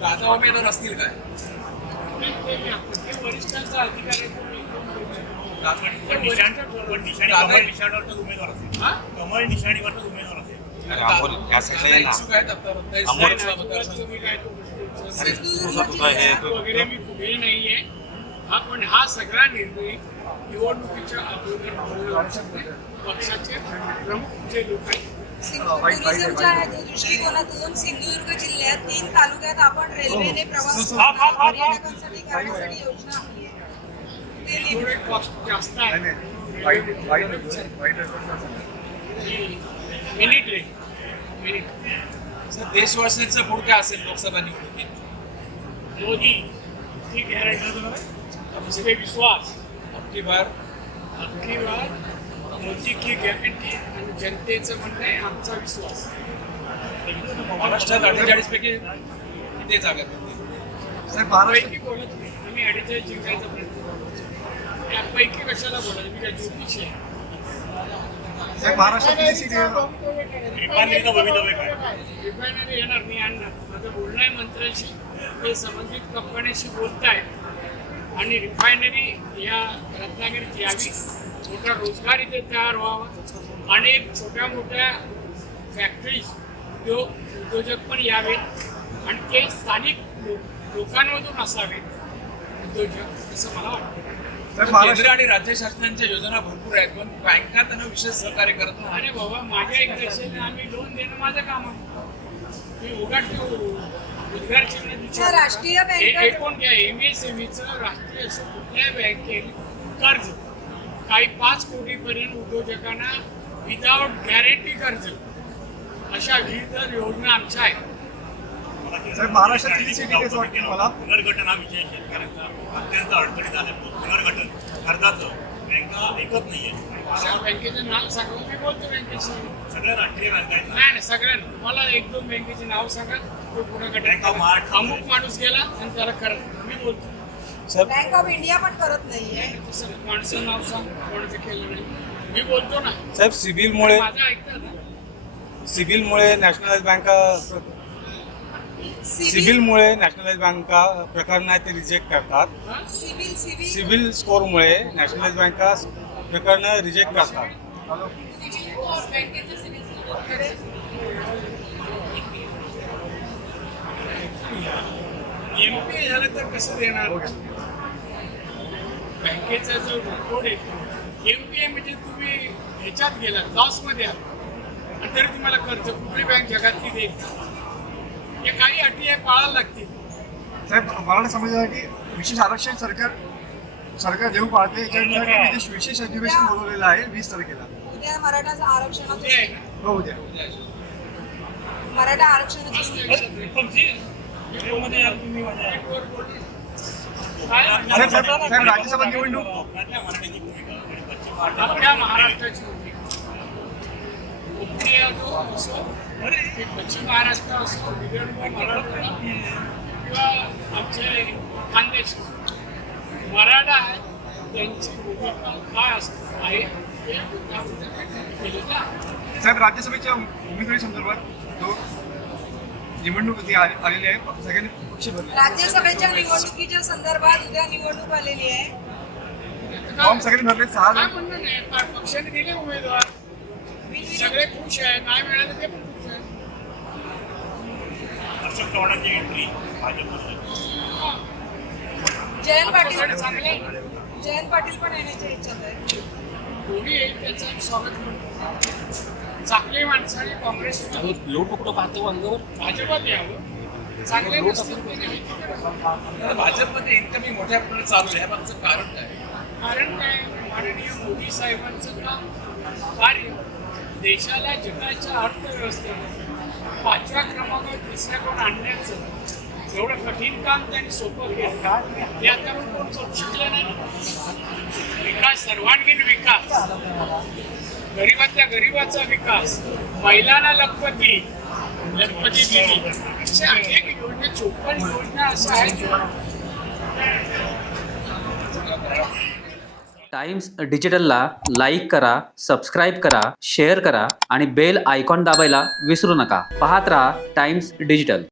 दादा उमेदवार असतील काय पण कमळ उमेदवार असेल हा? या इच्छुक आहेत अमोल- वगैरे मी नाहीये हा पण हा सगळा निर्णय निवडणुकीच्या अगोदर पक्षाचे प्रमुख जे लोक आहेत दृष्टिकोनातून सिंधुदुर्ग जिल्ह्यात तीन तालुक्यात आपण रेल्वेने प्रवास हा, हा. पर्यटकांसाठी करण्यासाठी योजना आहे. आहे. देशवासियांचं पुढे काय असेल लोकसभा निवडणुकीत? मोदी की गॅरंटी इस पे विश्वास. अबकी बार. अख्खी बार. मोदी की गॅरंटी आणि जनतेचं म्हणणं आहे आमचा विश्वास. महाराष्ट्रात अठ्ठेचाळीस पैकी किती जागा आहेत? पैकी बोलत नाही. आम्ही अडीचाळीस जिंकायचा प्रयत्न करतो त्यापैकी कशाला बोलायचं? मी काय ज्योतिष आहे. रिफायनरी येणार मी आणणार. माझं बोलणं आहे मंत्र्यांशी. ते संबंधित कंपन्यांशी बोलताय आणि रिफायनरी या रत्नागिरीत यावी. मोठा रोजगार इथे तयार व्हावा. अनेक छोट्या मोठ्या फॅक्टरीज उद्योग उद्योजक पण यावेत. आणि ते स्थानिक लोक लोकांमधून असावेत. उद्योजक असं मला वाटतं. केंद्र आणि राज्य शासनांच्या योजना भरपूर आहेत पण बँका त्यांना विशेष सहकार्य करत नाही अरे बाबा माझ्या एक देशाने आम्ही लोन देणं माझं काम आहे. मी उघड रोजगार राष्ट्रीय बँका एकूण घ्या एम एस एम ईचं राष्ट्रीय असं कुठल्याही बँकेने कर्ज काही पाच कोटीपर्यंत उद्योजकांना विदाउट गॅरंटी कर्ज. अशा विविध योजना आमच्या आहेत. महाराष्ट्रात मला? पुनर्गठन हा विषय शेतकऱ्यांचा अत्यंत अडचणीत आला पुनर्गठन कर्जाचं बँका ऐकत नाहीये. अशा बँकेचं नाव सांगा मी बोलतो बँकेशी सगळ्या राष्ट्रीय बँका आहेत ना, नाही नाही सगळ्यांना मला एक दोन बँकेचे नाव सांगा तो पुन्हा बँक ऑफ महाराष्ट्र. अमुक माणूस गेला आणि त्याला करत नाही. मी बोलतो. बँक ऑफ इंडिया पण करत नाहीये. तसं माणसं नाव सांग कोणाचं केलं नाही मी बोलतो ना. साहेब सिव्हिलमुळे माझं ऐकतं ना. सिव्हिलमुळे नॅशनलाइज बँका सिव्हिलमुळे नॅशनलाइज बँका प्रकरण आहे ते रिजेक्ट करतात. हा? सिव्हिल सिव्हिल सिव्हिल स्कोरमुळे नॅशनलाइज बँका प्रकरणं रिजेक्ट करतात. एम पी झालं तर कसं देणार? बँकेचा जो कोड आहे एम पी म्हणजे तुम्ही ह्याच्यात गेला लॉसमध्ये आणि तरी तुम्हाला कर्ज कुठली बँक जगातली देईल हे काही अटी आहे पाळायला लागतील साहेब मराठा समाजासाठी विशेष आरक्षण सरकार सरकार देऊ पाळते याच्यासाठी विशेष विशेष अधिवेशन बोलवलेलं आहे वीस तारखेला उद्या मराठा हो उद्या मराठा आरक्षणाचं साहेब राज्यसभा निवडणूक. अख्ख्या महाराष्ट्राची होती कोकणी असो की पश्चिम महाराष्ट्र असो मराठवाडा किंवा आमचे खानदेश मराठा आहेत त्यांची भूमिका काय असते आहे ते मुद्दा केलेलं आहे. साहेब राज्यसभेच्या उमेदवारी संदर्भात जो निवडणूक आलेली आहे सगळ्यांनी पक्ष भरले. राज्यसभेच्या निवडणुकीच्या संदर्भात उद्या निवडणूक आलेली आहे. फॉर्म सगळे भरले सहा काय पक्षाने दिले उमेदवार. सगळे खुश आहे नाही मिळालं ते पण खुश आहे अशोक चव्हाणांची एंट्री भाजपमध्ये हा. जयंत पाटील चांगलं. आहे. जयंत पाटील पण येण्याच्या इच्छात आहे कोणी येईल त्याचं स्वागत करतो चांगली माणसाने काँग्रेस भाजपात यावं. चांगले नसतील ते नाही आता भाजपमध्ये इन्कमिंग मोठ्या प्रमाणात चालू आहे. यामागचं कारण काय? कारण काय? माननीय मोदी साहेबांचं काम कार्य? देशाला जगाच्या अर्थव्यवस्थेत पाचव्या क्रमांकावर तिसऱ्याकडून आणण्याचं एवढं कठीण काम त्यांनी सोपं केलं. पण कोण करू शकलं नाही. विकास सर्वांगीण विकास. गरीबातल्या गरीबाचा विकास महिलांना लखपती लखपती दिली. अशा अनेक योजना चोपन्न योजना अशा आहेत. टाइम्स डिजिटलला लाईक करा सबस्क्राईब करा शेअर करा आणि बेल आयकॉन दाबायला विसरू नका. पाहत राहा टाइम्स डिजिटल.